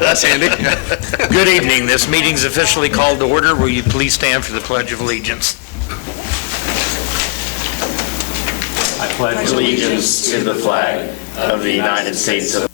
That's handy. Good evening. This meeting's officially called to order. Will you please stand for the Pledge of Allegiance? I pledge allegiance to the flag of the United States of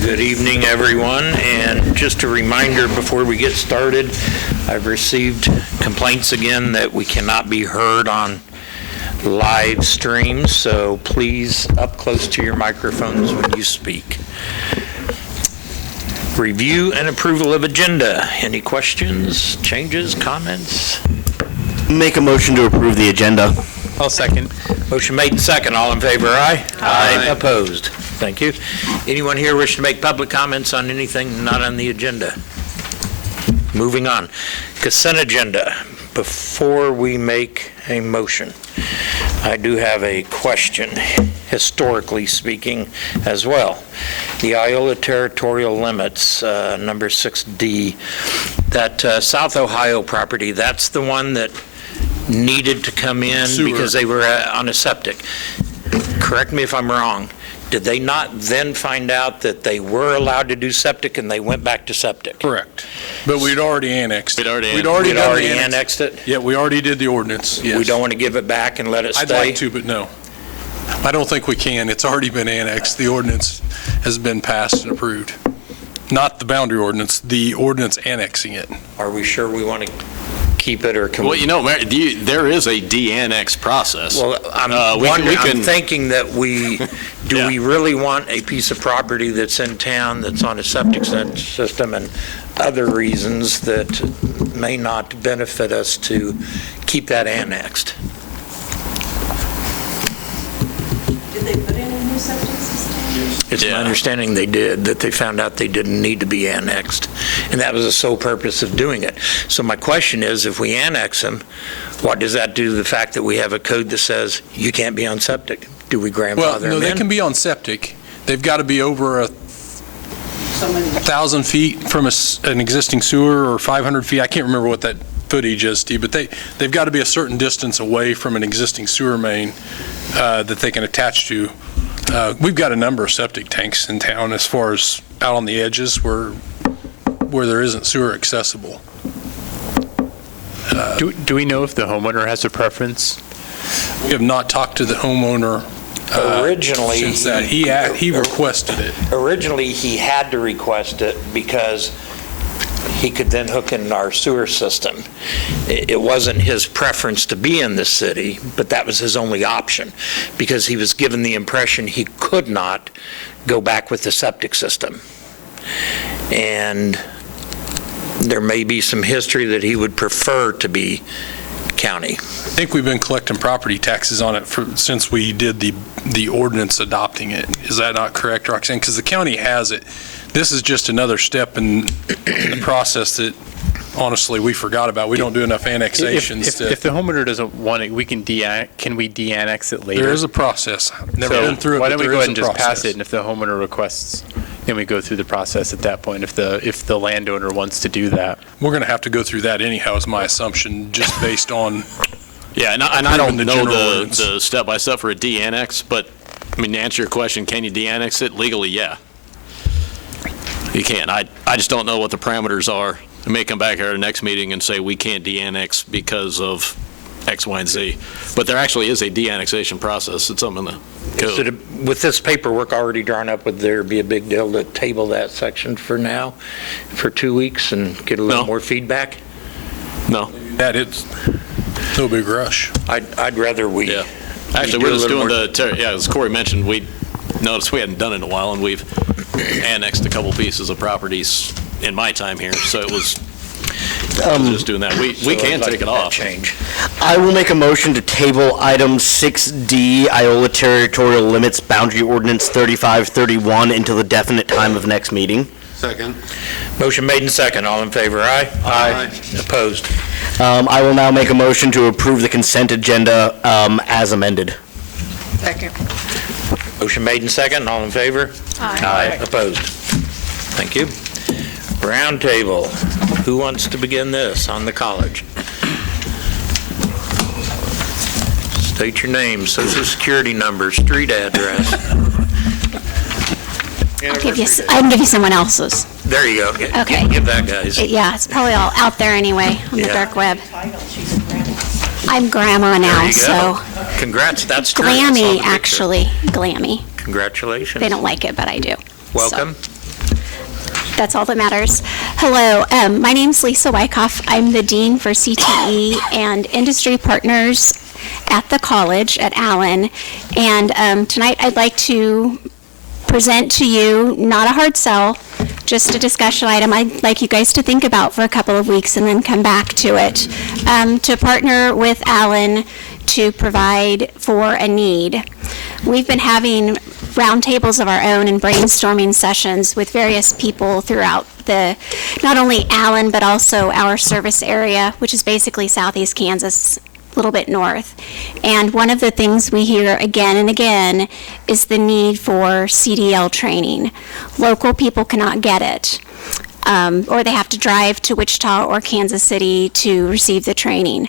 Good evening, everyone, and just a reminder before we get started, I've received complaints again that we cannot be heard on live streams, so please up close to your microphones when you speak. Review and approval of agenda. Any questions, changes, comments? Make a motion to approve the agenda. I'll second. Motion made and second. All in favor, aye? Aye. Opposed? Thank you. Anyone here wish to make public comments on anything not on the agenda? Moving on. Consent agenda. Before we make a motion, I do have a question, historically speaking, as well. The Iola territorial limits, number 6D, that South Ohio property, that's the one that needed to come in because they were on a septic. Correct me if I'm wrong. Did they not then find out that they were allowed to do septic and they went back to septic? Correct. But we'd already annexed it. We'd already annexed it? Yeah, we already did the ordinance, yes. We don't want to give it back and let it stay? I'd like to, but no. I don't think we can. It's already been annexed. The ordinance has been passed and approved. Not the boundary ordinance, the ordinance annexing it. Are we sure we want to keep it, or can Well, we? you know, there is a de-annex process. Well, I'm I'm thinking that do we really want a piece of property that's in town that's on a septic system and other reasons that may not benefit us to keep that annexed? Did they put in a new septic system? It's my understanding they did, that they found out they didn't need to be annexed, and that was the sole purpose of doing it. So my question is, if we annex them, what does that do to the fact that we have a code that says you can't be on septic? Do we grandfather them in? Well, no, they can be on septic. They've got to be over 1,000 feet from an existing sewer, or 500 feet. I can't remember what that footage is, Steve, but they've got to be a certain distance away from an existing sewer main that they can attach to. We've got a number of septic tanks in town as far as out on the edges where there isn't sewer accessible. Do we know if the homeowner has a preference? We have not talked to the homeowner Originally, since that. He requested it. Originally, he had to request it because he could then hook in our sewer system. It wasn't his preference to be in the city, but that was his only option because he was given the impression he could not go back with the septic system. And there may be some history that he would prefer to be county. I think we've been collecting property taxes on it since we did the ordinance adopting it. Is that not correct, Roxanne? Because the county has it. This is just another step in the process that, honestly, we forgot about. We don't do enough annexations. If the homeowner doesn't want it, can we de-annex it later? There is a process. Never been through it, why but don't we there go is ahead and a just pass process. it, and if the homeowner requests, then we go through the process at that point, if the landowner wants to do that. We're going to have to go through that anyhow, is my assumption, just based on. Yeah, and I don't the know general the step-by-step for a de-annex, but, I mean, to answer your question, can you de-annex it? Legally, yeah. You can. I just don't know what the parameters are. I may come back here at the next meeting and say we can't de-annex because of X, Y, and Z. But there actually is a de-annexation process. It's something in the code. With this paperwork already drawn up, would there be a big deal to table that section for now, for 2 weeks, and get a little more feedback? No. That it's no big rush. I'd rather we. Yeah. Actually, we're just doing as Corey mentioned, we noticed we hadn't done it in a while, and we've annexed a couple pieces of properties in my time here, so it was just doing that. We can take it off. Change. I will make a motion to table item 6D, Iola Territorial Limits Boundary Ordinance 3531 until the definite time of next meeting. Second. Motion made and second. All in favor, aye? Aye. Opposed? I will now make a motion to approve the consent agenda as amended. Second. Motion made and second. All in favor? Aye. Opposed? Thank you. Roundtable. Who wants to begin this on the college? State your name, social security number, street address. I can give you someone else's. There you go. Okay. Give that, guys. Yeah, it's probably all out there anyway on the Yeah. dark web. I'm grandma There now, you go. so Congrats, that's true. I saw the glammy, picture. actually, glammy. Congratulations. They don't like it, but I do. Welcome. That's all that matters. Hello, my name's Lisa Wyckoff. I'm the Dean for CTE and Industry Partners at the college at Allen. And tonight I'd like to present to you, not a hard sell, just a discussion item I'd like you guys to think about for a couple of weeks and then come back to it. To partner with Allen to provide for a need. We've been having roundtables of our own and brainstorming sessions with various people throughout not only Allen, but also our service area, which is basically southeast Kansas, a little bit north. And one of the things we hear again and again is the need for CDL training. Local people cannot get it, or they have to drive to Wichita or Kansas City to receive the training.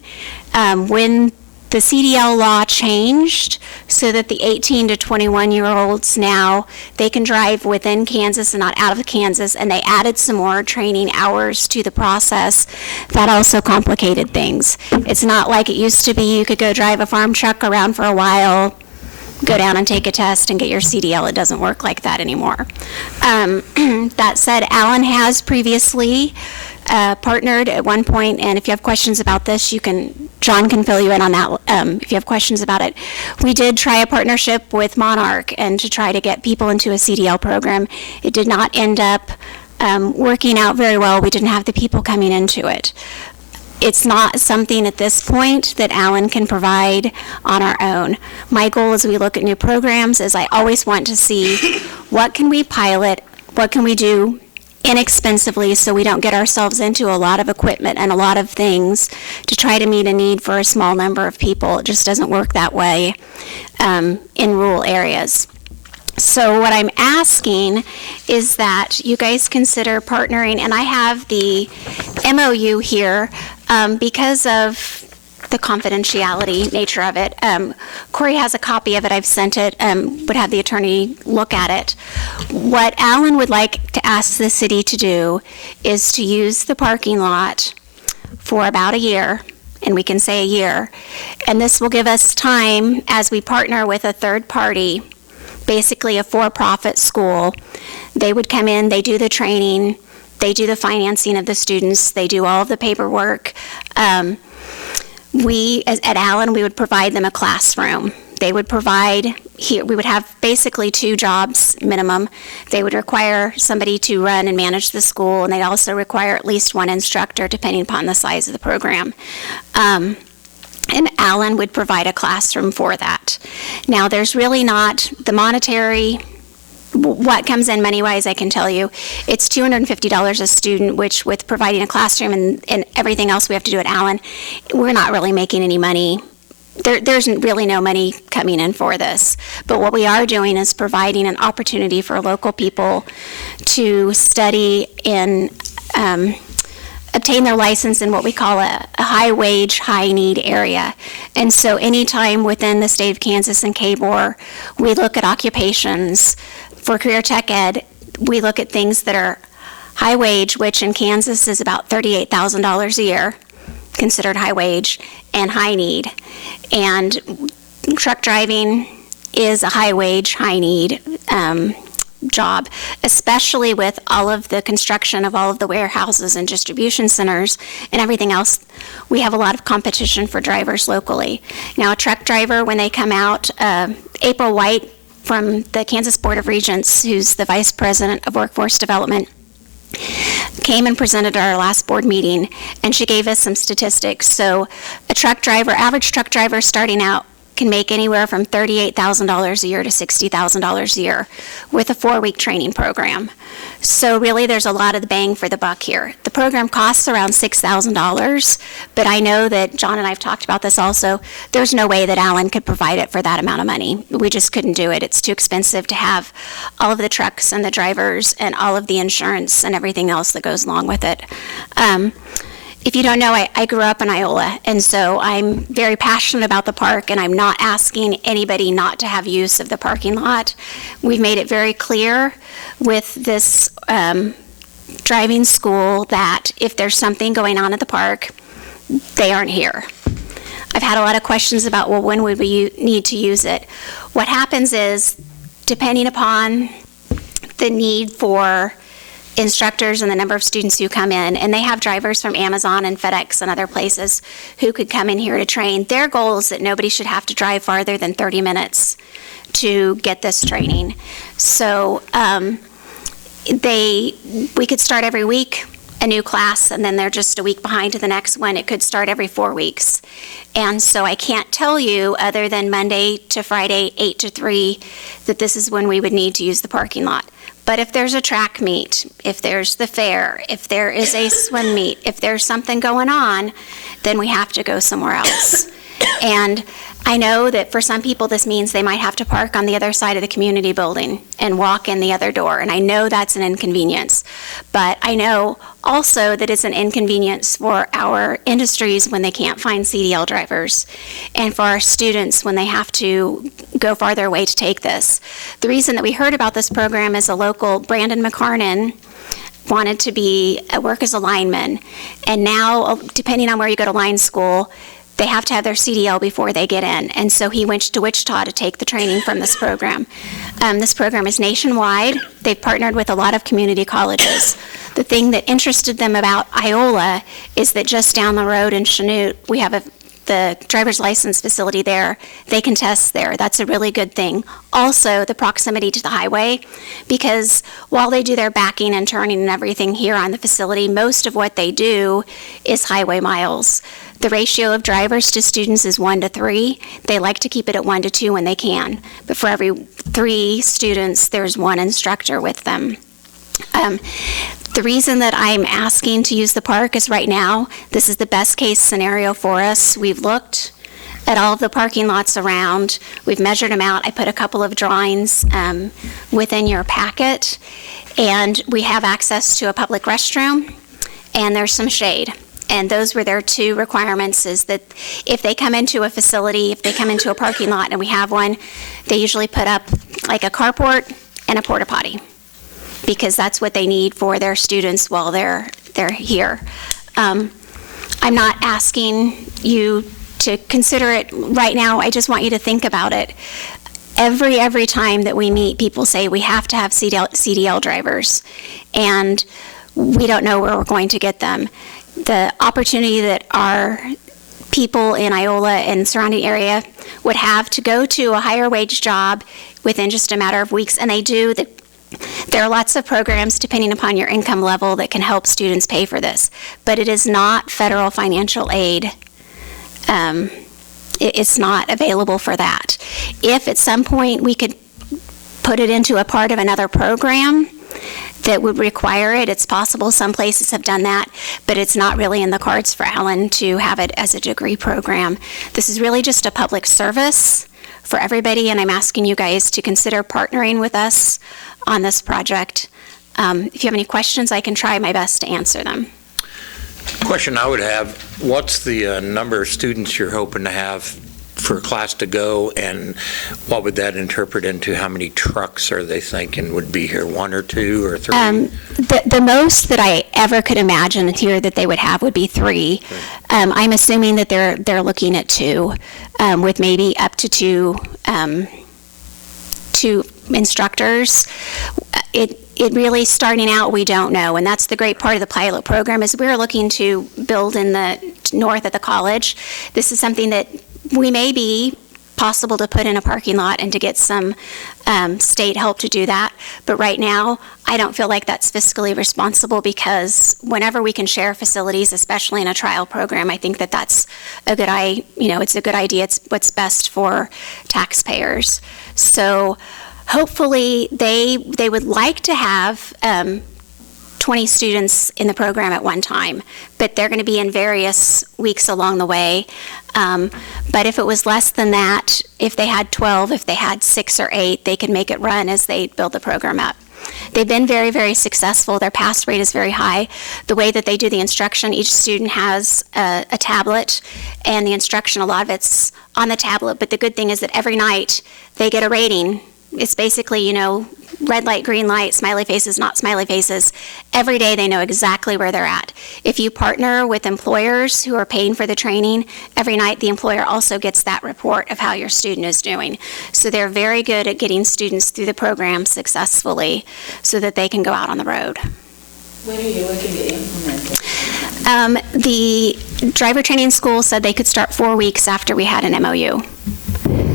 When the CDL law changed so that the 18 to 21-year-olds now, they can drive within Kansas and not out of Kansas, and they added some more training hours to the process. That also complicated things. It's not like it used to be you could go drive a farm truck around for a while, go down and take a test and get your CDL. It doesn't work like that anymore. That said, Allen has previously partnered at one point, and if you have questions about this, John can fill you in on that if you have questions about it. We did try a partnership with Monarch and to try to get people into a CDL program. It did not end up working out very well. We didn't have the people coming into it. It's not something at this point that Allen can provide on our own. My goal as we look at new programs is I always want to see what can we pilot, what can we do inexpensively so we don't get ourselves into a lot of equipment and a lot of things to try to meet a need for a small number of people. It just doesn't work that way in rural areas. So what I'm asking is that you guys consider partnering, and I have the MOU here because of the confidentiality nature of it. Corey has a copy of it. I've sent it, would have the attorney look at it. What Allen would like to ask the city to do is to use the parking lot for about a year, and we can say a year, and this will give us time as we partner with a third party, basically a for-profit school. They would come in, they do the training, they do the financing of the students, they do all of the paperwork. We, at Allen, we would provide them a classroom. They would provide, we would have basically 2 jobs minimum. They would require somebody to run and manage the school, and they also require at least 1 instructor, depending upon the size of the program. And Allen would provide a classroom for that. Now, there's really not the monetary, what comes in money-wise, I can tell you. It's $250 a student, which with providing a classroom and everything else we have to do at Allen, we're not really making any money. There's really no money coming in for this. But what we are doing is providing an opportunity for local people to study and obtain their license in what we call a high-wage, high-need area. And so anytime within the state of Kansas and KBOR, we look at occupations. For Career Tech Ed, we look at things that are high wage, which in Kansas is about $38,000 a year, considered high wage, and high need. And truck driving is a high wage, high need job, especially with all of the construction of all of the warehouses and distribution centers and everything else. We have a lot of competition for drivers locally. Now, a truck driver, when they come out, April White from the Kansas Board of Regents, who's the Vice President of Workforce Development, came and presented at our last board meeting, and she gave us some statistics. So a truck driver, average truck driver starting out can make anywhere from $38,000 a year to $60,000 a year with a 4-week training program. So really, there's a lot of the bang for the buck here. The program costs around $6,000, but I know that John and I have talked about this also. There's no way that Allen could provide it for that amount of money. We just couldn't do it. It's too expensive to have all of the trucks and the drivers and all of the insurance and everything else that goes along with it. If you don't know, I grew up in Iola, and so I'm very passionate about the park, and I'm not asking anybody not to have use of the parking lot. We've made it very clear with this driving school that if there's something going on at the park, they aren't here. I've had a lot of questions about, well, when would we need to use it? What happens is, depending upon the need for instructors and the number of students who come in, and they have drivers from Amazon and FedEx and other places who could come in here to train. Their goal is that nobody should have to drive farther than 30 minutes to get this training. So we could start every week a new class, and then they're just a week behind to the next one. It could start every 4 weeks. And so I can't tell you, other than Monday to Friday, 8 to 3, that this is when we would need to use the parking lot. But if there's a track meet, if there's the fair, if there is a swim meet, if there's something going on, then we have to go somewhere else. And I know that for some people this means they might have to park on the other side of the community building and walk in the other door, and I know that's an inconvenience. But I know also that it's an inconvenience for our industries when they can't find CDL drivers, and for our students when they have to go farther away to take this. The reason that we heard about this program is a local, Brandon McCarnan, wanted to work as a lineman, and now, depending on where you go to line school, they have to have their CDL before they get in. And so he went to Wichita to take the training from this program. This program is nationwide. They've partnered with a lot of community colleges. The thing that interested them about Iola is that just down the road in Chanute, we have the driver's license facility there. They can test there. That's a really good thing. Also, the proximity to the highway, because while they do their backing and turning and everything here on the facility, most of what they do is highway miles. The ratio of drivers to students is 1 to 3. They like to keep it at 1 to 2 when they can. But for every 3 students, there's 1 instructor with them. The reason that I'm asking to use the park is right now, this is the best case scenario for us. We've looked at all of the parking lots around. We've measured them out. I put a couple of drawings within your packet. And we have access to a public restroom, and there's some shade. And those were their 2 requirements, is that if they come into a facility, if they come into a parking lot and we have one, they usually put up like a carport and a porta potty, because that's what they need for their students while they're here. I'm not asking you to consider it right now. I just want you to think about it. Every time that we meet, people say we have to have CDL drivers, and we don't know where we're going to get them. The opportunity that our people in Iola and surrounding area would have to go to a higher wage job within just a matter of weeks, and they do. There are lots of programs, depending upon your income level, that can help students pay for this, but it is not federal financial aid. It's not available for that. If at some point we could put it into a part of another program that would require it, it's possible. Some places have done that, but it's not really in the cards for Allen to have it as a degree program. This is really just a public service for everybody, and I'm asking you guys to consider partnering with us on this project. If you have any questions, I can try my best to answer them. Question I would have, what's the number of students you're hoping to have for a class to go, and what would that interpret into? How many trucks are they thinking would be here, 1 or 2 or 3? The most that I ever could imagine here that they would have would be 3. I'm assuming that they're looking at 2, with maybe up to 2 instructors. It really, starting out, we don't know, and that's the great part of the pilot program, is we're looking to build in the north at the college. This is something that we may be possible to put in a parking lot and to get some state help to do that. But right now, I don't feel like that's fiscally responsible, because whenever we can share facilities, especially in a trial program, I think that that's a good it's a good idea. It's what's best for taxpayers. So hopefully they would like to have 20 students in the program at one time, but they're going to be in various weeks along the way. But if it was less than that, if they had 12, if they had 6 or 8, they could make it run as they build the program up. They've been very, very successful. Their pass rate is very high. The way that they do the instruction, each student has a tablet, and the instruction, a lot of it's on the tablet. But the good thing is that every night they get a rating. It's basically, red light, green light, smiley faces, not smiley faces. Every day they know exactly where they're at. If you partner with employers who are paying for the training, every night the employer also gets that report of how your student is doing. So they're very good at getting students through the program successfully so that they can go out on the road. When are you looking to implement it? The driver training school said they could start 4 weeks after we had an MOU.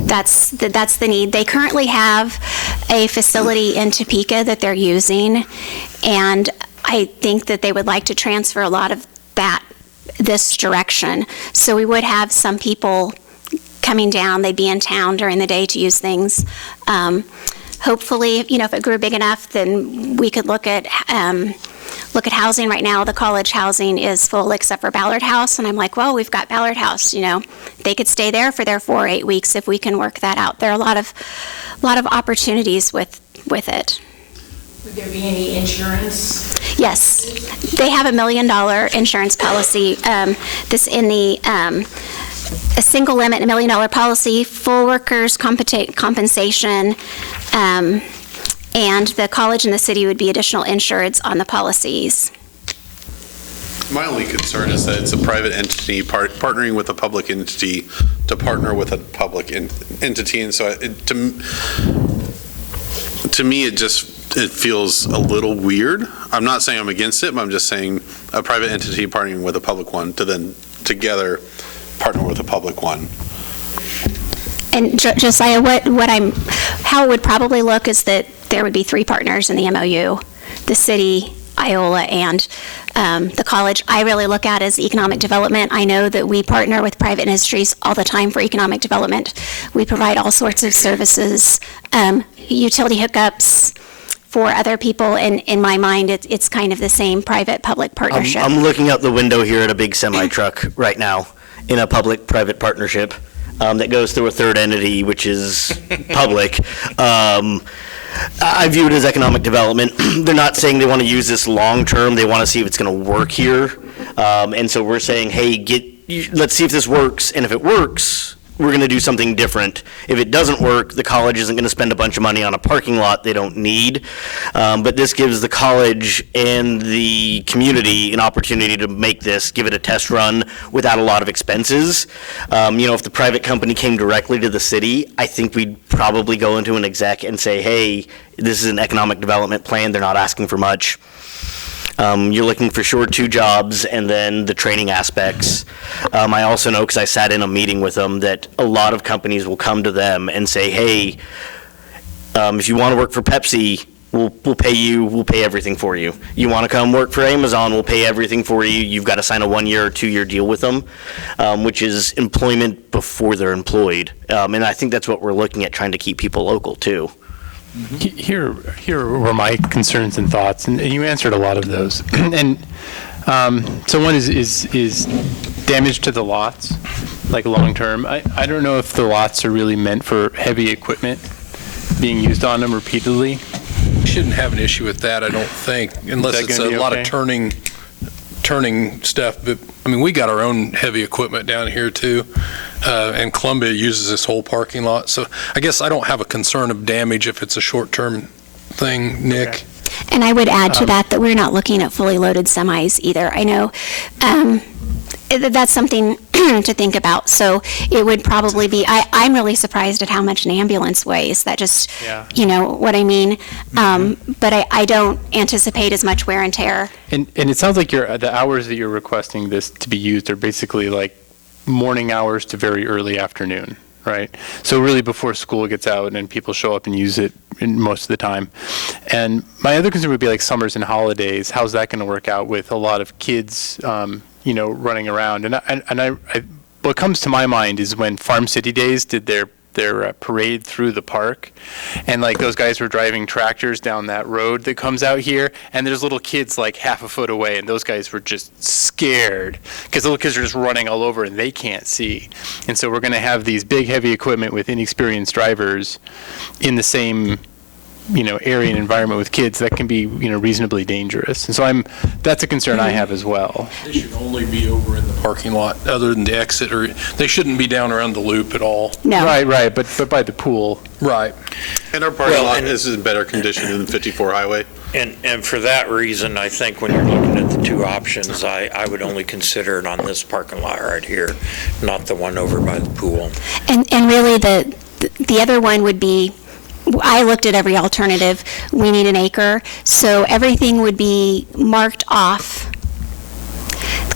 That's the need. They currently have a facility in Topeka that they're using, and I think that they would like to transfer a lot of this direction. So we would have some people coming down. They'd be in town during the day to use things. Hopefully, if it grew big enough, then we could look at housing. Right now, the college housing is full except for Ballard House, and I'm like, well, we've got Ballard House. They could stay there for their 4 or 8 weeks if we can work that out. There are a lot of opportunities with it. Would there be any insurance? Yes, they have $1 million insurance policy. This in the a single limit, $1 million policy, full workers' compensation. And the college and the city would be additional insureds on the policies. My only concern is that it's a private entity partnering with a public entity to partner with a public entity, and so to me it feels a little weird. I'm not saying I'm against it, but I'm just saying a private entity partnering with a public one to then together partner with a public one. And Josiah, how it would probably look is that there would be 3 partners in the MOU: the city, Iola, and the college. I really look at it as economic development. I know that we partner with private industries all the time for economic development. We provide all sorts of services, utility hookups for other people, and in my mind, it's kind of the same private-public partnership. I'm looking out the window here at a big semi-truck right now in a public-private partnership that goes through a third entity, which is public. I view it as economic development. They're not saying they want to use this long-term. They want to see if it's going to work here. And so we're saying, hey, let's see if this works. And if it works, we're going to do something different. If it doesn't work, the college isn't going to spend a bunch of money on a parking lot they don't need. But this gives the college and the community an opportunity to give it a test run without a lot of expenses. If the private company came directly to the city, I think we'd probably go into an exec and say, hey, this is an economic development plan. They're not asking for much. You're looking for sure 2 jobs and then the training aspects. I also know, because I sat in a meeting with them, that a lot of companies will come to them and say, hey, if you want to work for Pepsi, we'll pay you, we'll pay everything for you. You want to come work for Amazon, we'll pay everything for you. You've got to sign a 1-year or 2-year deal with them, which is employment before they're employed. And I think that's what we're looking at, trying to keep people local too. Here were my concerns and thoughts, and you answered a lot of those. And so one is damage to the lots, like long-term. I don't know if the lots are really meant for heavy equipment being used on them repeatedly. Shouldn't have an issue with that, I don't think, unless it's a lot of turning stuff. But we got our own heavy equipment down here too. And Columbia uses this whole parking lot. So I guess I don't have a concern of damage if it's a short-term thing, Nick. Okay. And I would add to that we're not looking at fully loaded semis either. I know that's something to think about. So it would probably be, I'm really surprised at how much an ambulance weighs. That just, you know what I mean? But I don't anticipate as much wear and tear. And it sounds like the hours that you're requesting this to be used are basically like morning hours to very early afternoon. right? So really before school gets out and people show up and use it most of the time. And my other concern would be like summers and holidays. How's that going to work out with a lot of kids, running around? And what comes to my mind is when Farm City Days did their parade through the park, and like those guys were driving tractors down that road that comes out here, and there's little kids like half a foot away, and those guys were just scared because little kids are just running all over and they can't see. And so we're going to have these big heavy equipment with inexperienced drivers in the same area and environment with kids that can be reasonably dangerous. And so that's a concern I have as well. They should only be over in the parking lot other than the exit, or they shouldn't be down around the loop at all. No. Right, but by the pool. Right. And our parking lot is in better condition than 54 Highway. And for that reason, I think when you're looking at the two options, I would only consider it on this parking lot right here, not the one over by the pool. And really, the other one would be, I looked at every alternative. We need an acre, so everything would be marked off,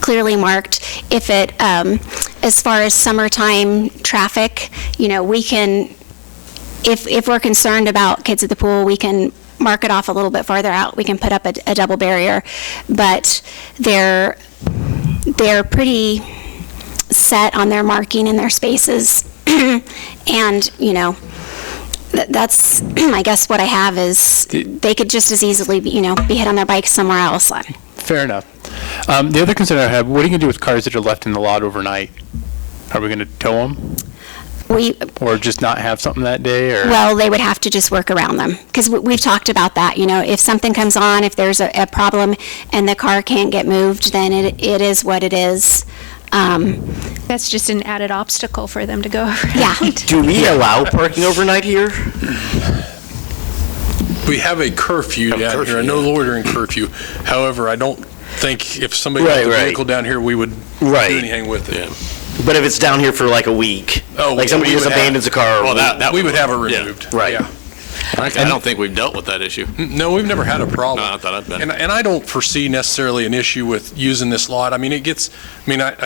clearly marked. If it, as far as summertime traffic, we can, if we're concerned about kids at the pool, we can mark it off a little bit farther out. We can put up a double barrier, but they're pretty set on their marking in their spaces, and that's, I guess what I have is they could just as easily be hit on their bikes somewhere else. Fair enough. The other concern I have, what are you going to do with cars that are left in the lot overnight? Are we going to tow them? Or just not have something that day? Or? Well, they would have to just work around them, because we've talked about that. If something comes on, if there's a problem and the car can't get moved, then it is what it is. That's just an added obstacle for them to go around. Yeah. Do we allow parking overnight here? We have a curfew down here, a no loitering curfew. However, I don't think if somebody had a vehicle down here, we would do anything with it. Yeah. But if it's down here for like a week, like somebody just abandons a car. Well, we would have it removed. Right. Yeah. I don't think we've dealt with that issue. No, we've never had a problem. No, not that I've been. And I don't foresee necessarily an issue with using this lot. I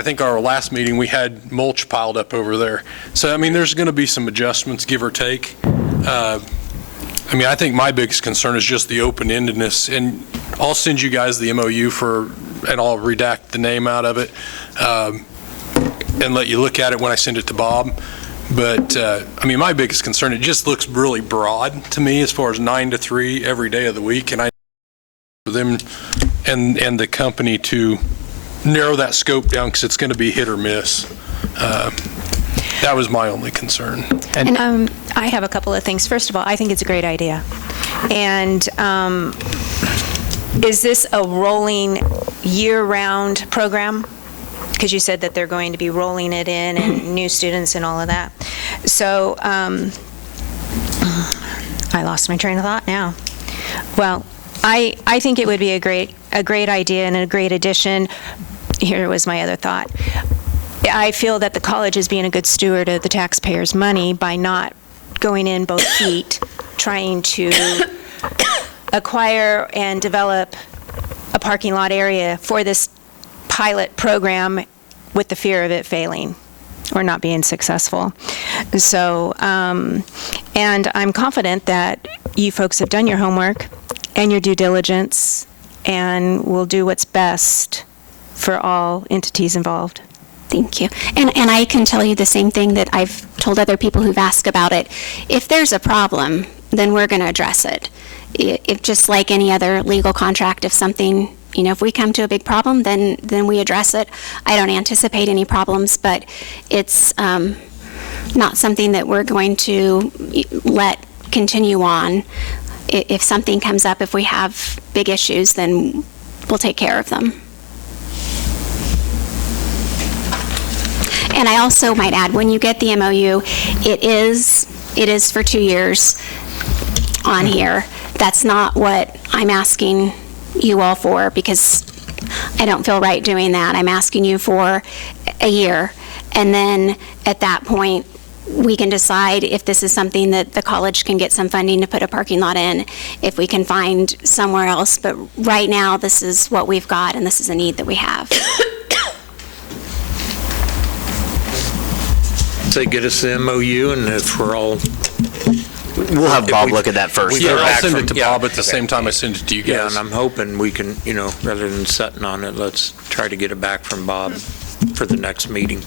think our last meeting, we had mulch piled up over there. So, there's going to be some adjustments, give or take. I think my biggest concern is just the open-endedness, and I'll send you guys the MOU and I'll redact the name out of it, and let you look at it when I send it to Bob. But, my biggest concern, it just looks really broad to me as far as 9 to 3 every day of the week. And I for them and the company to narrow that scope down, because it's going to be hit or miss. That was my only concern. And I have a couple of things. First of all, I think it's a great idea. And is this a rolling year-round program? Because you said that they're going to be rolling it in and new students and all of that. So I lost my train of thought now. Well, I think it would be a great idea and a great addition. Here was my other thought. I feel that the college is being a good steward of the taxpayers' money by not going in both feet, trying to acquire and develop a parking lot area for this pilot program with the fear of it failing or not being successful. So, and I'm confident that you folks have done your homework and your due diligence and will do what's best for all entities involved. Thank you. And I can tell you the same thing that I've told other people who've asked about it. If there's a problem, then we're going to address it. If just like any other legal contract, if something, if we come to a big problem, then we address it. I don't anticipate any problems, but it's not something that we're going to let continue on. If something comes up, if we have big issues, then we'll take care of them. And I also might add, when you get the MOU, it is for 2 years on here. That's not what I'm asking you all for, because I don't feel right doing that. I'm asking you for a year. And then at that point, we can decide if this is something that the college can get some funding to put a parking lot in, if we can find somewhere else. But right now, this is what we've got, and this is a need that we have. Say, get us the MOU, and if we're all, We'll have Bob we- look at that first. we- Yeah, back I'll send from- it to yeah, Bob at the okay. same time I send it to you yeah, guys. and I'm hoping we can, rather than sitting on it, let's try to get it back from Bob for the next meeting.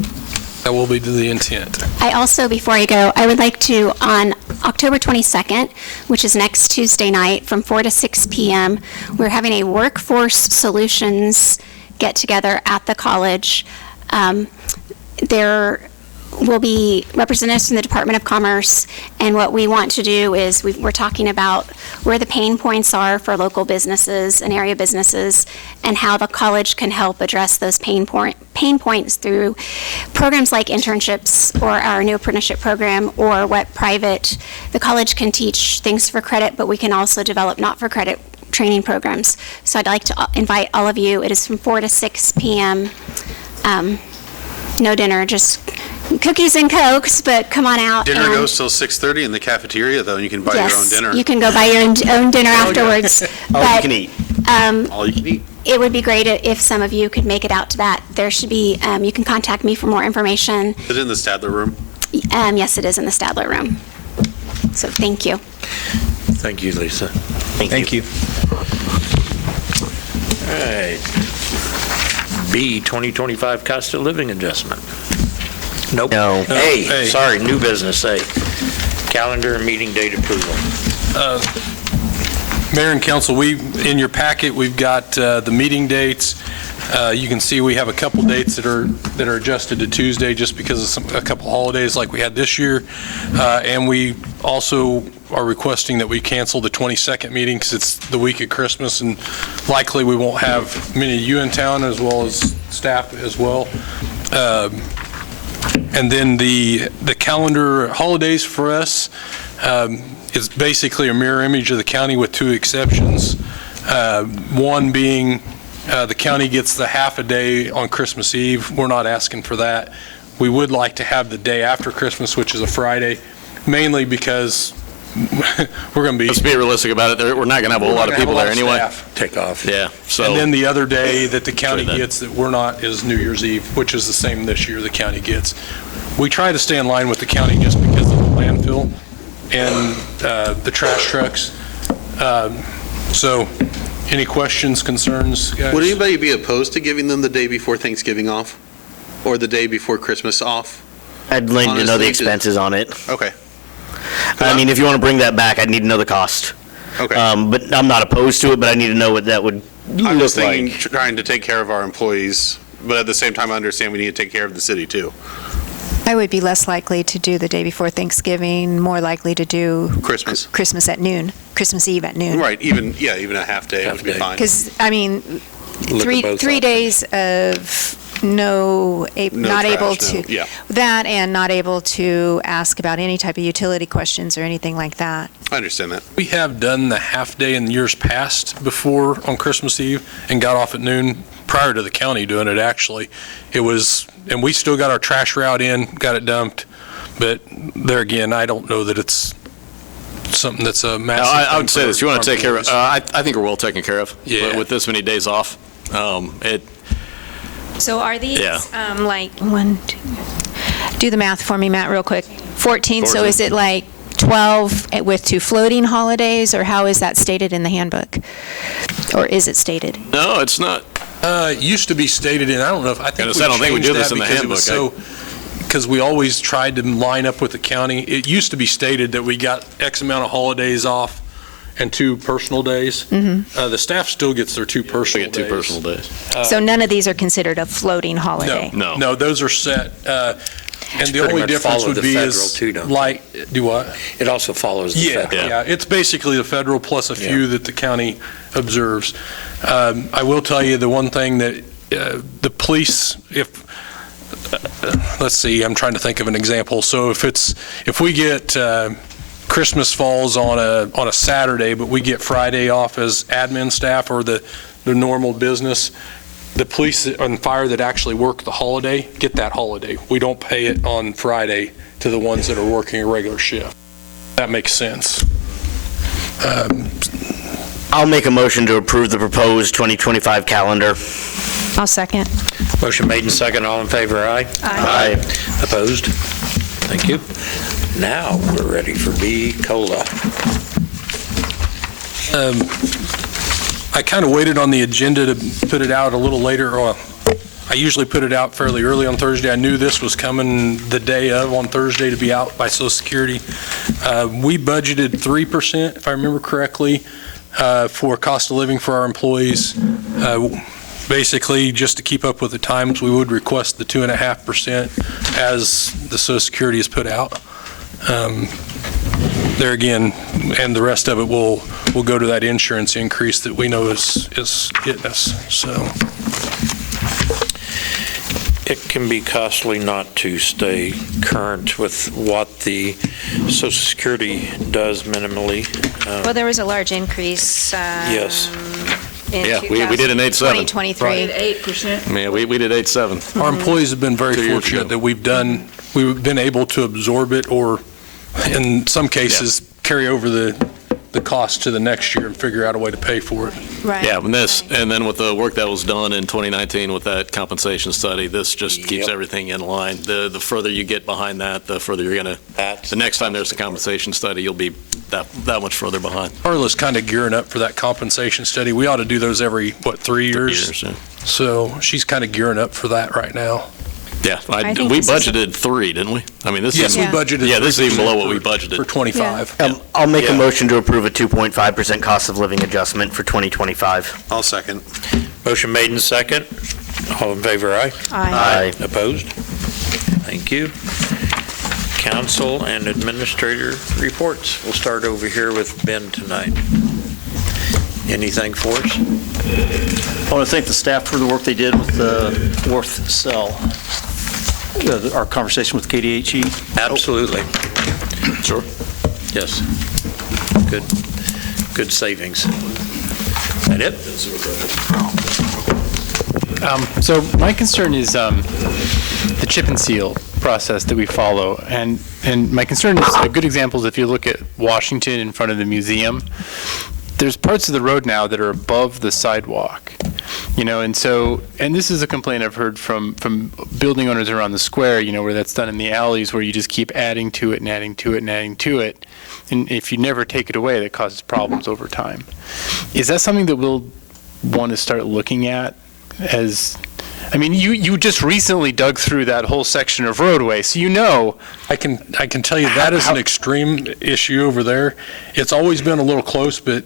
That will be to the intent. I also, before I go, I would like to, on October 22nd, which is next Tuesday night, from 4 to 6 p.m., we're having a workforce solutions get-together at the college. There will be representatives from the Department of Commerce, and what we want to do is we're talking about where the pain points are for local businesses and area businesses, and how the college can help address those pain points through programs like internships or our new apprenticeship program, or what the college can teach things for credit, but we can also develop not-for-credit training programs. So I'd like to invite all of you. It is from 4 to 6 p.m. No dinner, just cookies and Cokes, but come on out. Dinner and- goes till 6:30 in the cafeteria, though, and you can buy your own Yes, dinner. you can go buy your own dinner afterwards. All you But can eat. All you can eat. it would be great if some of you could make it out to that. There should be, you can contact me for more information. Is it in the Stadler room? Yes, it is in the Stadler room. So thank you. Thank you, Lisa. Thank you. All right. B, 2025 cost of living adjustment. Nope. No. A, sorry, new business, A. Calendar and meeting date approval. Mayor and council, in your packet, we've got the meeting dates. You can see we have a couple dates that are adjusted to Tuesday just because of a couple holidays like we had this year. And we also are requesting that we cancel the 22nd meeting because it's the week of Christmas, and likely we won't have many of you in town as well as staff as well. And then the calendar holidays for us is basically a mirror image of the county with two exceptions. One being the county gets the half a day on Christmas Eve. We're not asking for that. We would like to have the day after Christmas, which is a Friday, mainly because we're going to be... Let's be realistic about it. We're not going to have a whole lot of people there anyway. Take off. Yeah, so. And then the other day that the county True that. gets that we're not is New Year's Eve, which is the same this year the county gets. We try to stay in line with the county just because of the landfill and the trash trucks. So any questions, concerns, guys? Would anybody be opposed to giving them the day before Thanksgiving off? Or the day before Christmas off? I'd like to know the Honestly, expenses on it. Okay, I mean, if you want to bring that back, I'd need to know the cost. okay. But I'm not opposed to it, but I need to know what that would I'm look just thinking, like. trying to take care of our employees, but at the same time, I understand we need to take care of the city, too. I would be less likely to do the day before Thanksgiving, more likely to do Christmas. Christmas at noon, Christmas Eve at noon. Right, even a half day would be Half day. fine. Because, I mean, Look at three both days of not trash, able no, to, yeah. that and not able to ask about any type of utility questions or anything like that. I understand that. We have done the half day in years past before on Christmas Eve and got off at noon prior to the county doing it, actually. It was, and we still got our trash route in, got it dumped, but there again, I don't know that it's something that's a No, massive. I thing would say for this, you want to our take care of, employees. I think we're well taken care of. Yeah. With this many days off. So are these, Yeah. do the math for me, Matt, real quick. 14, so 14. is it like 12 with two floating holidays, or how is that stated in the handbook? Or is it stated? No, it's not. It used to be stated in, I don't know if, I think I don't think we changed do this that in the because it was handbook. because we always tried to line up with the county. It used to be stated that we got X amount of holidays off and 2 personal days. The staff still gets their 2 We personal get days. 2 personal days. So none of these are considered a floating holiday? No. No, those are set. And the pretty only much difference follow would the be federal is too, don't they? like, do what? It also follows the Yeah, federal. yeah. It's basically the federal plus a few that the county observes. I will tell you the one thing that the police, let's see, I'm trying to think of an example. So if we get Christmas falls on a Saturday, but we get Friday off as admin staff or the normal business, the police and fire that actually work the holiday get that holiday. We don't pay it on Friday to the ones that are working a regular shift. That makes sense. I'll make a motion to approve the proposed 2025 calendar. I'll second. Motion made and second, all in favor, aye? Aye. Opposed? Thank you. Now we're ready for B. Cola. I kind of waited on the agenda to put it out a little later. I usually put it out fairly early on Thursday. I knew this was coming the day of on Thursday to be out by Social Security. We budgeted 3%, if I remember correctly, for cost of living for our employees. Basically, just to keep up with the times, we would request the 2.5% as the Social Security is put out. There again, and the rest of it will go to that insurance increase that we know is hitting us. So It can be costly not to stay current with what the Social Security does minimally. Well, there was a large increase. Yes. In Yeah, we did an 8.7. 2023. 8%. Yeah, we did 8.7. our employees have been very 2 years fortunate ago. that we've been able to absorb it, or in some cases, carry over the cost to the next year and figure out a way to pay for it. Right. Yeah, and then with the work that was done in 2019 with that compensation study, this just keeps Yep. everything in line. The further you get behind that, the further you're going to, the next time there's a compensation study, you'll be that much further behind. Carla's kind of gearing up for that compensation study. We ought to do those every, 3 years? Yeah. So she's kind of gearing up for that right now. Yeah, I think we this is budgeted 3, didn't we? I mean, this Yes, is, we Yeah. budgeted. yeah, this is even 3% below what we for budgeted. 25. I'll make a Yeah. motion to approve a 2.5% cost of living adjustment for 2025. I'll second. Motion made and second. All in favor, aye? Aye. Opposed? Thank you. Council and administrator reports. We'll start over here with Ben tonight. Anything for us? I want to thank the staff for the work they did with the fourth cell, our conversation with KDHE. Absolutely. Sure. Yes. Good savings. That it? So my concern is the chip and seal process that we follow. And my concern is, a good example is if you look at Washington in front of the museum, there's parts of the road now that are above the sidewalk. And so, and this is a complaint I've heard from building owners around the square, where that's done in the alleys, where you just keep adding to it and adding to it and adding to it. And if you never take it away, that causes problems over time. Is that something that we'll want to start looking at you just recently dug through that whole section of roadway, so I can tell you that is an extreme issue over there. It's always been a little close, but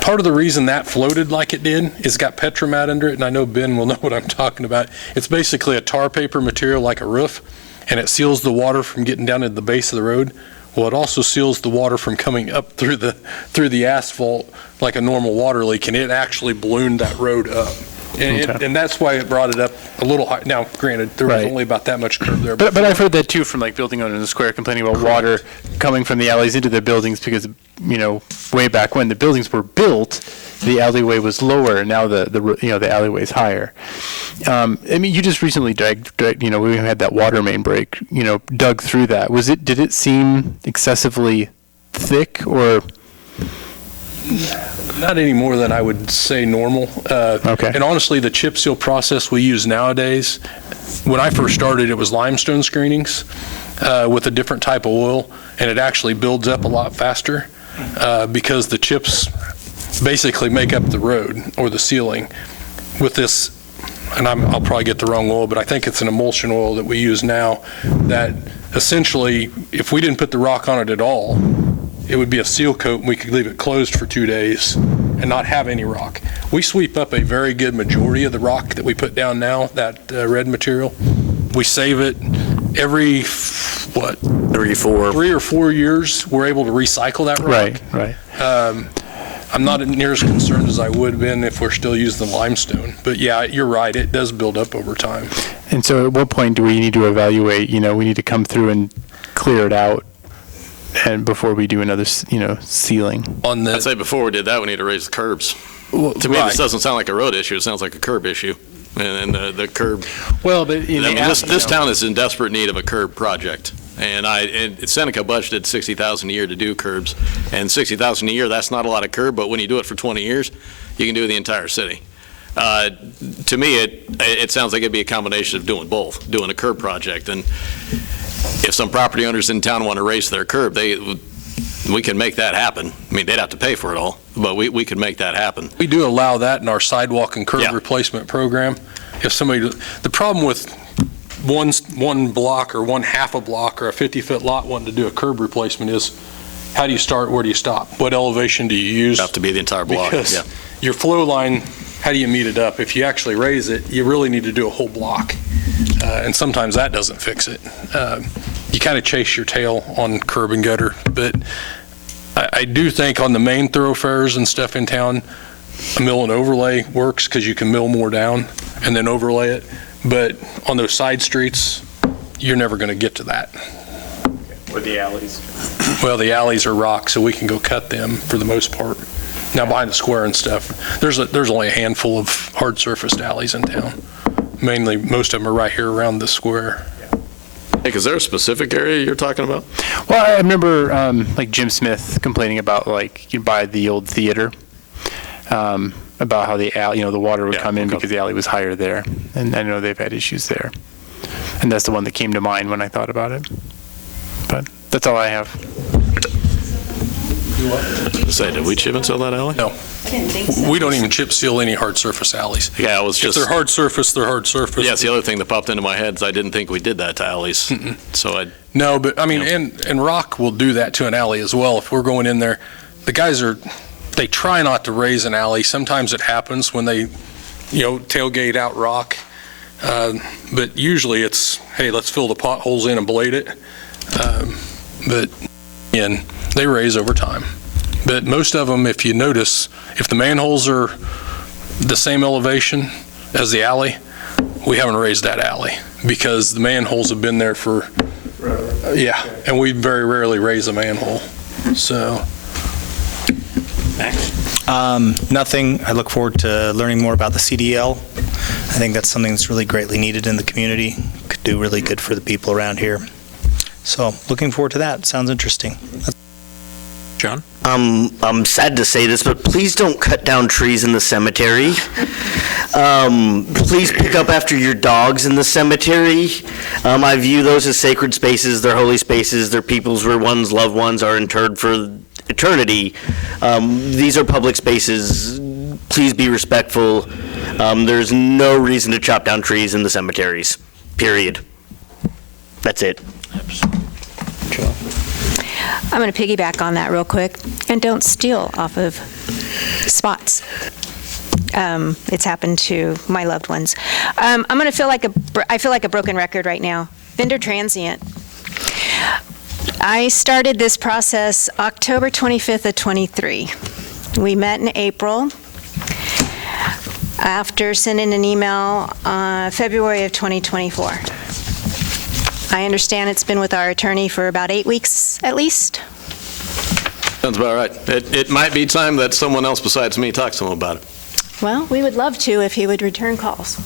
part of the reason that floated like it did is it got Petromat under it, and I know Ben will know what I'm talking about. It's basically a tar paper material like a roof, and it seals the water from getting down to the base of the road. Well, it also seals the water from coming up through the asphalt like a normal water leak, and it actually ballooned that road up. And that's why it brought it up a little high. Now, granted, there was Right. only about that much curb there. But I've heard that too from building owners in the square complaining about water coming from the alleys into the buildings because, way back when the buildings were built, the alleyway was lower, and now the alleyway is higher. You just recently we had that water main break, dug through that. Did it seem excessively thick or? Not any more than I would say normal. Okay. And honestly, the chip seal process we use nowadays, when I first started, it was limestone screenings with a different type of oil, and it actually builds up a lot faster because the chips basically make up the road or the ceiling. With this, and I'll probably get the wrong oil, but I think it's an emulsion oil that we use now that essentially, if we didn't put the rock on it at all, it would be a seal coat, and we could leave it closed for 2 days and not have any rock. We sweep up a very good majority of the rock that we put down now, that red material. We save it every, 3 or 4 years, we're able to recycle that rock. Right. I'm not near as concerned as I would have been if we're still using the limestone. But yeah, you're right, it does build up over time. And so at what point do we need to evaluate, we need to come through and clear it out and before we do another, sealing? I'd say before we did that, we need to raise the curbs. Well, To me, right. this doesn't sound like a road issue, it sounds like a curb issue. And the curb, Well, but this town is in desperate need of a curb project. And Seneca budgeted $60,000 a year to do curbs. And $60,000 a year, that's not a lot of curb, but when you do it for 20 years, you can do the entire city. To me, it sounds like it'd be a combination of doing both, doing a curb project. And if some property owners in town want to raise their curb, we can make that happen. I mean, they'd have to pay for it all, but we could make that happen. We do allow that in our sidewalk and curb Yeah. replacement program. If somebody, the problem with one block or one half a block or a 50-foot lot wanting to do a curb replacement is, how do you start, where do you stop? What elevation do you use? Have to be the entire block, yeah. Because your flow line, how do you meet it up? If you actually raise it, you really need to do a whole block. And sometimes that doesn't fix it. You kind of chase your tail on curb and gutter, but I do think on the main thoroughfares and stuff in town, a mill and overlay works because you can mill more down and then overlay it. But on those side streets, you're never going to get to that. Or the alleys. Well, the alleys are rock, so we can go cut them for the most part. Now, behind the square and stuff, there's only a handful of hard surfaced alleys in town. Mainly, most of them are right here around the square. Nick, is there a specific area you're talking about? Well, I remember like Jim Smith complaining about like by the old theater, about how the alley, the water would come in because the alley was higher there, and I know they've had issues there, and that's the one that came to mind when I thought about it. But that's all I have. Say, did we chip and seal that alley? No. I didn't think so. We don't even chip seal any hard surface alleys. Yeah, I was If just. they're hard surface, they're hard surface. Yeah, it's the other thing that popped into my head is I didn't think we did that to alleys. So I. No, but I mean, and rock will do that to an alley as well. If we're going in there, the guys they try not to raise an alley. Sometimes it happens when they, tailgate out rock. But usually it's, hey, let's fill the potholes in and blade it. But again, they raise over time. But most of them, if you notice, if the manholes are the same elevation as the alley, we haven't raised that alley because the manholes have been there for, and we very rarely raise a manhole. So. Nothing. I look forward to learning more about the CDL. I think that's something that's really greatly needed in the community. Could do really good for the people around here. So looking forward to that. Sounds interesting. John? I'm sad to say this, but please don't cut down trees in the cemetery. Please pick up after your dogs in the cemetery. I view those as sacred spaces. They're holy spaces. They're peoples where one's loved ones are interred for eternity. These are public spaces. Please be respectful. There's no reason to chop down trees in the cemeteries, period. That's it. I'm going to piggyback on that real quick, and don't steal off of spots. It's happened to my loved ones. I'm going to I feel like a broken record right now. Vendor transient. I started this process October 25th of 23. We met in April after sending an email February of 2024. I understand it's been with our attorney for about 8 weeks at least. Sounds about right. It might be time that someone else besides me talks to him about it. Well, we would love to if he would return calls.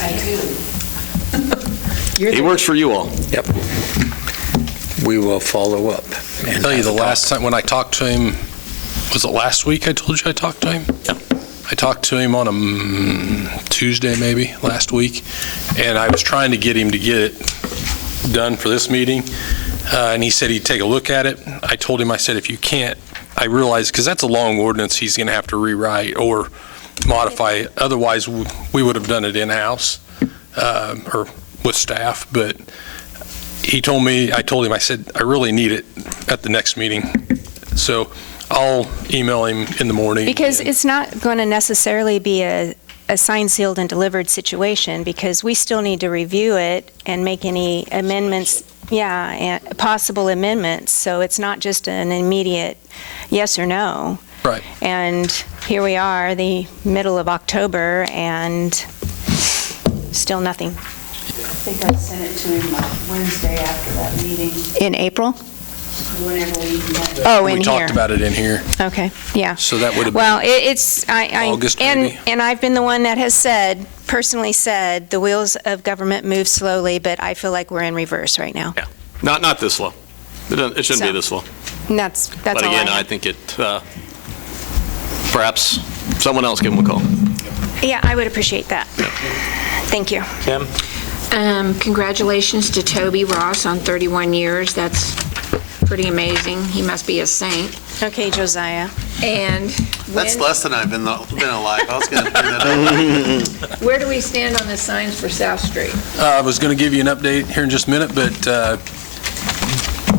I do. He works for you all. Yep. We will follow up. I'll tell you, the last time when I talked to him, was it last week I told you I talked to him? Yeah. I talked to him on a Tuesday maybe, last week, and I was trying to get him to get it done for this meeting, and he said he'd take a look at it. I told him, I said, if you can't, I realize, because that's a long ordinance he's going to have to rewrite or modify. Otherwise, we would have done it in-house or with staff, but I told him, I said, I really need it at the next meeting. So I'll email him in the morning. Because it's not going to necessarily be a signed, sealed, and delivered situation, because we still need to review it and make any amendments, and possible amendments. So it's not just an immediate yes or no. Right. And here we are, the middle of October, and still nothing. I think I sent it to him Wednesday after that meeting, In April? whenever we met. Oh, in We here. talked about it in here. Okay, yeah. So that would have Well, been it's, August, maybe. and I've been the one that has personally said, the wheels of government move slowly, but I feel like we're in reverse right now. Yeah. Not this slow. It shouldn't be this slow. And that's But all I again, have. I think perhaps someone else give him a call. Yeah, I would appreciate that. Thank you. Tim? Congratulations to Toby Ross on 31 years. That's pretty amazing. He must be a saint. Okay, Josiah. And That's when- less than I've been alive. I was going to bring that up. Where do we stand on the signs for South Street? I was going to give you an update here in just a minute, but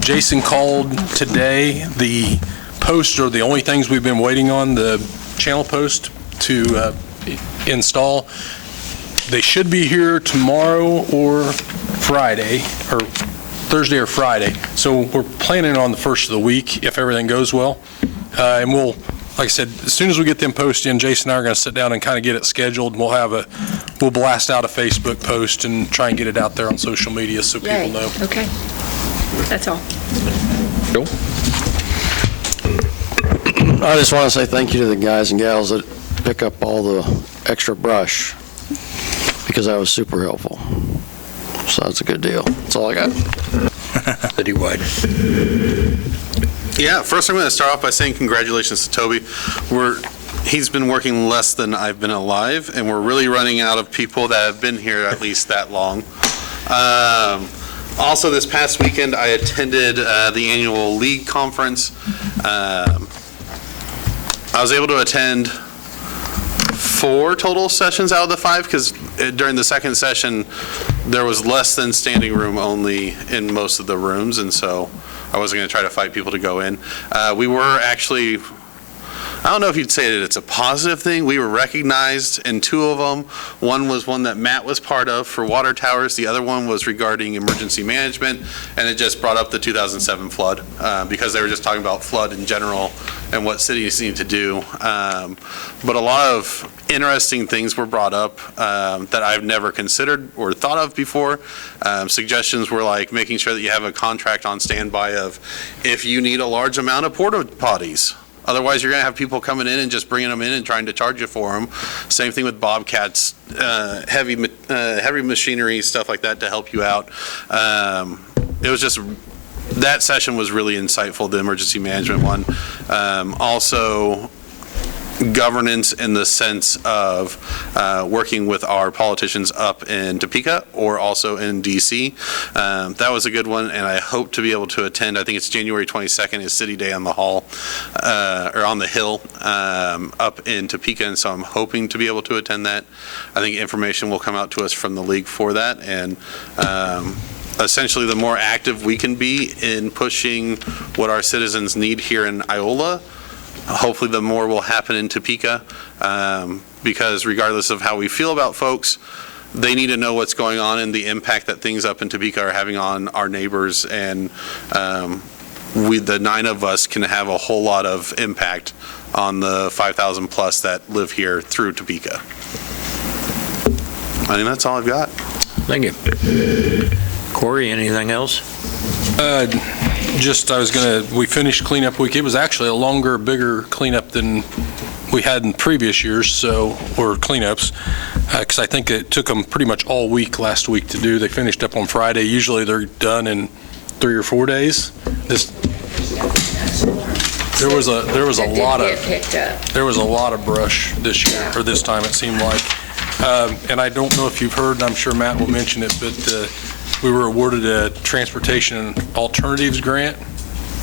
Jason called today. The posts are the only things we've been waiting on, the channel post to install. They should be here tomorrow or Friday, or Thursday or Friday. So we're planning on the first of the week if everything goes well. And we'll, like I said, as soon as we get them posted in, Jason and I are going to sit down and kind of get it scheduled. We'll blast out a Facebook post and try and get it out there on social media so people Yay. know. Okay. That's all. Cool. I just want to say thank you to the guys and gals that pick up all the extra brush, because that was super helpful. So that's a good deal. That's all I got. Citywide. Yeah, first I'm going to start off by saying congratulations to Toby. He's been working less than I've been alive, and we're really running out of people that have been here at least that long. Also, this past weekend, I attended the annual league conference. I was able to attend 4 total sessions out of the 5, because during the second session, there was less than standing room only in most of the rooms, and so I wasn't going to try to fight people to go in. We were actually, I don't know if you'd say that it's a positive thing. We were recognized in 2 of them. One was one that Matt was part of for water towers. The other one was regarding emergency management, and it just brought up the 2007 flood because they were just talking about flood in general and what cities need to do. But a lot of interesting things were brought up that I've never considered or thought of before. Suggestions were like making sure that you have a contract on standby of if you need a large amount of porta potties. Otherwise, you're going to have people coming in and just bringing them in and trying to charge you for them. Same thing with bobcats, heavy machinery, stuff like that to help you out. It was just, that session was really insightful, the emergency management one. Also, governance in the sense of working with our politicians up in Topeka or also in DC. That was a good one, and I hope to be able to attend. I think it's January 22nd is City Day on the Hall, or on the Hill up in Topeka, and so I'm hoping to be able to attend that. I think information will come out to us from the league for that, and essentially the more active we can be in pushing what our citizens need here in Iola, hopefully the more will happen in Topeka, because regardless of how we feel about folks, they need to know what's going on and the impact that things up in Topeka are having on our neighbors, and the 9 of us can have a whole lot of impact on the 5,000 plus that live here through Topeka. I think that's all I've got. Thank you. Corey, anything else? We finished cleanup week. It was actually a longer, bigger cleanup than we had in previous years, or cleanups, because I think it took them pretty much all week last week to do. They finished up on Friday. Usually they're done in 3 or 4 days. There was a lot of brush this year, or this time it seemed like. And I don't know if you've heard, and I'm sure Matt will mention it, but we were awarded a transportation alternatives grant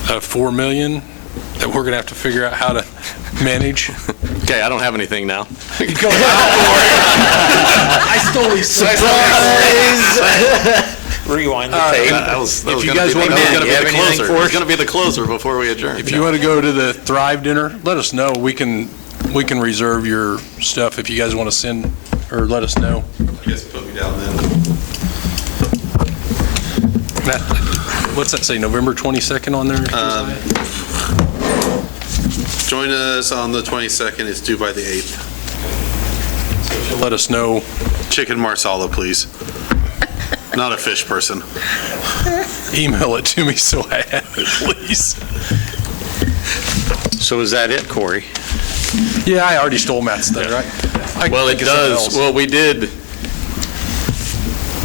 of $4 million that we're going to have to figure out how to manage. Okay, I don't have anything now. I stole his surprise. Rewind the tape. That was If you guys want to going to be have the anything closer. for It was us? going to be the closer before we adjourn. If you want to go to the Thrive dinner, let us know. We can reserve your stuff if you guys want to send or let us know. I guess put me down then. Matt, what's that say, November 22nd on there? Join us on the 22nd. It's due by the 8th. Let us know. Chicken marsala, please. Not a fish person. Email it to me so I have it, please. So is that it, Corey? Yeah, I already stole Matt's thing, right? Well, it does. Well, we did.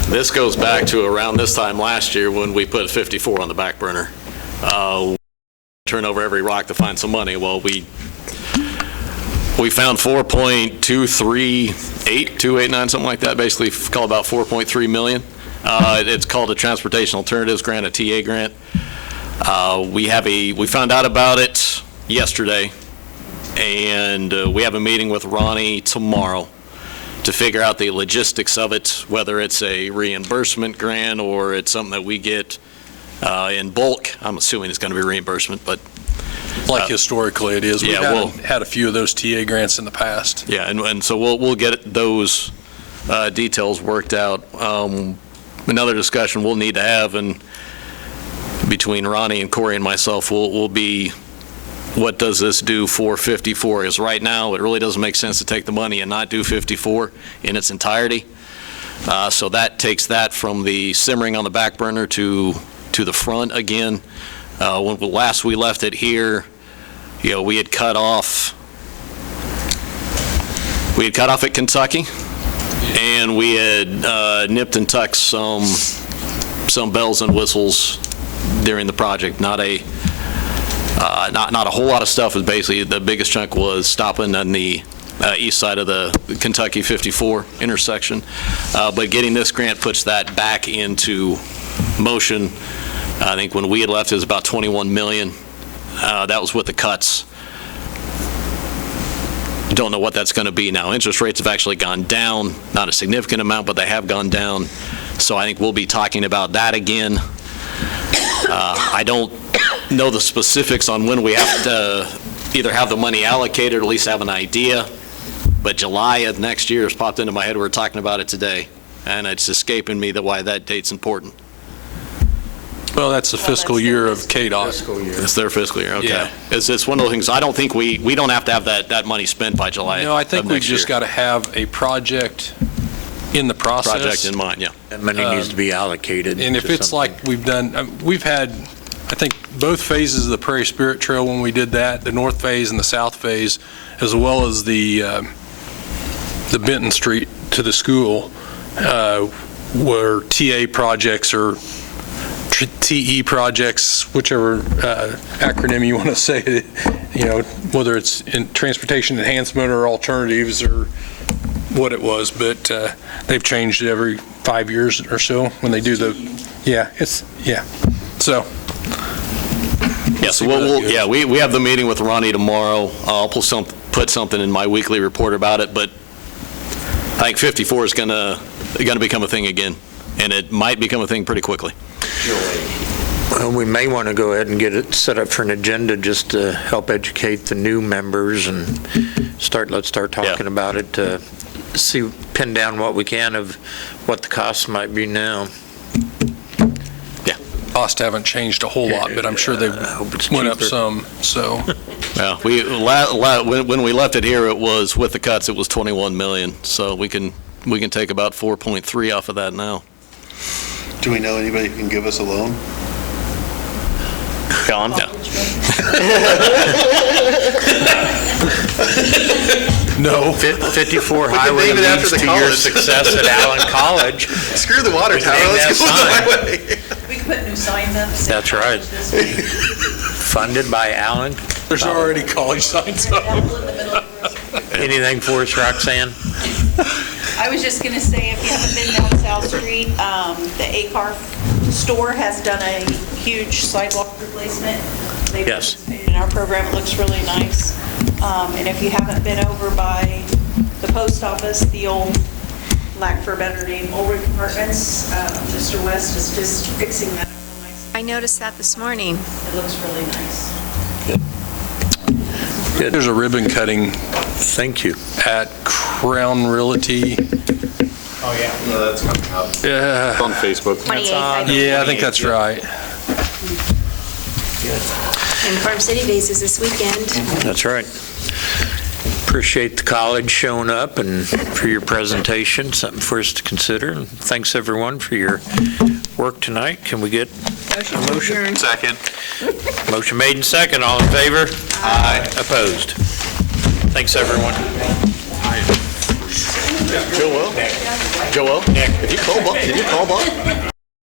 This goes back to around this time last year when we put 54 on the back burner. Turn over every rock to find some money. Well, We found 4.238, something like that, basically call about 4.3 million. It's called a Transportation Alternatives Grant, a TA grant. We found out about it yesterday, and we have a meeting with Ronnie tomorrow to figure out the logistics of it, whether it's a reimbursement grant or it's something that we get in bulk. I'm assuming it's going to be reimbursement, but Like historically it is. We've had a few of those TA grants in the past. yeah, and so we'll get those details worked out. Another discussion we'll need to have, and between Ronnie and Corey and myself, will be, what does this do for 54? Because right now, it really doesn't make sense to take the money and not do 54 in its entirety. So that takes that from the simmering on the back burner to the front again. When last we left it here, we had cut off at Kentucky, and we had nipped and tucked some bells and whistles during the project. Not a whole lot of stuff. Was basically the biggest chunk was stopping on the east side of the Kentucky 54 intersection. But getting this grant puts that back into motion. I think when we had left, it was about 21 million. That was with the cuts. Don't know what that's going to be now. Interest rates have actually gone down, not a significant amount, but they have gone down. So I think we'll be talking about that again. I don't know the specifics on when we have to either have the money allocated or at least have an idea, but July of next year has popped into my head. We're talking about it today, and it's escaping me why that date's important. Well, that's the fiscal year of KDOT. It's their fiscal year, okay. Yeah. It's one of those things, I don't think we don't have to have that money spent by July No, I think of we've next just year. got to have a project in the process. Project in mind, yeah. That money needs to be allocated. And if to it's something. like we've done, we've had, I think, both phases of the Prairie Spirit Trail when we did that, the north phase and the south phase, as well as the Benton Street to the school, were TA projects or TE projects, whichever acronym you want to say, whether it's in transportation enhancement or alternatives or what it was, but they've changed every 5 years or so when they do so. Yeah, so we have the meeting with Ronnie tomorrow. I'll put something in my weekly report about it, but I think 54 is gonna become a thing again, and it might become a thing pretty quickly. Well, we may want to go ahead and get it set up for an agenda just to help educate the new members and let's start talking about it to pin down what we can of what the costs might be now. Yeah. Costs haven't changed a whole lot, but I'm sure they've went up some, so. Yeah, when we left it here, it was, with the cuts, it was 21 million, so we can take about 4.3 off of that now. Do we know anybody who can give us a loan? Gone? Yeah. No. 54 highway leads to your success at Allen College. Screw the water tower, let's go the highway. We could put new signs up. That's right. Funded by Allen. There's already college signs up. Anything for us, Roxanne? I was just going to say, if you haven't been down South Street, the ACAR store has done a huge sidewalk replacement. They Yes. participated in our program. It looks really nice. And if you haven't been over by the post office, the old, lack for a better name, Ulrich Apartments, Mr. West is just fixing that up real nice. I noticed that this morning. It looks really nice. There's a ribbon cutting Thank you. at Crown Realty. Oh, yeah. No, that's coming up. Yeah. It's on Facebook. 28th, I believe. Yeah, I think that's right. And Farm City Days is this weekend. That's right. Appreciate the college showing up and for your presentation, something for us to consider. And thanks, everyone, for your work tonight. Can we get a motion? Second. Motion made and second. All in favor? Aye. Opposed? Thanks, everyone. Joel? Did you call Bob?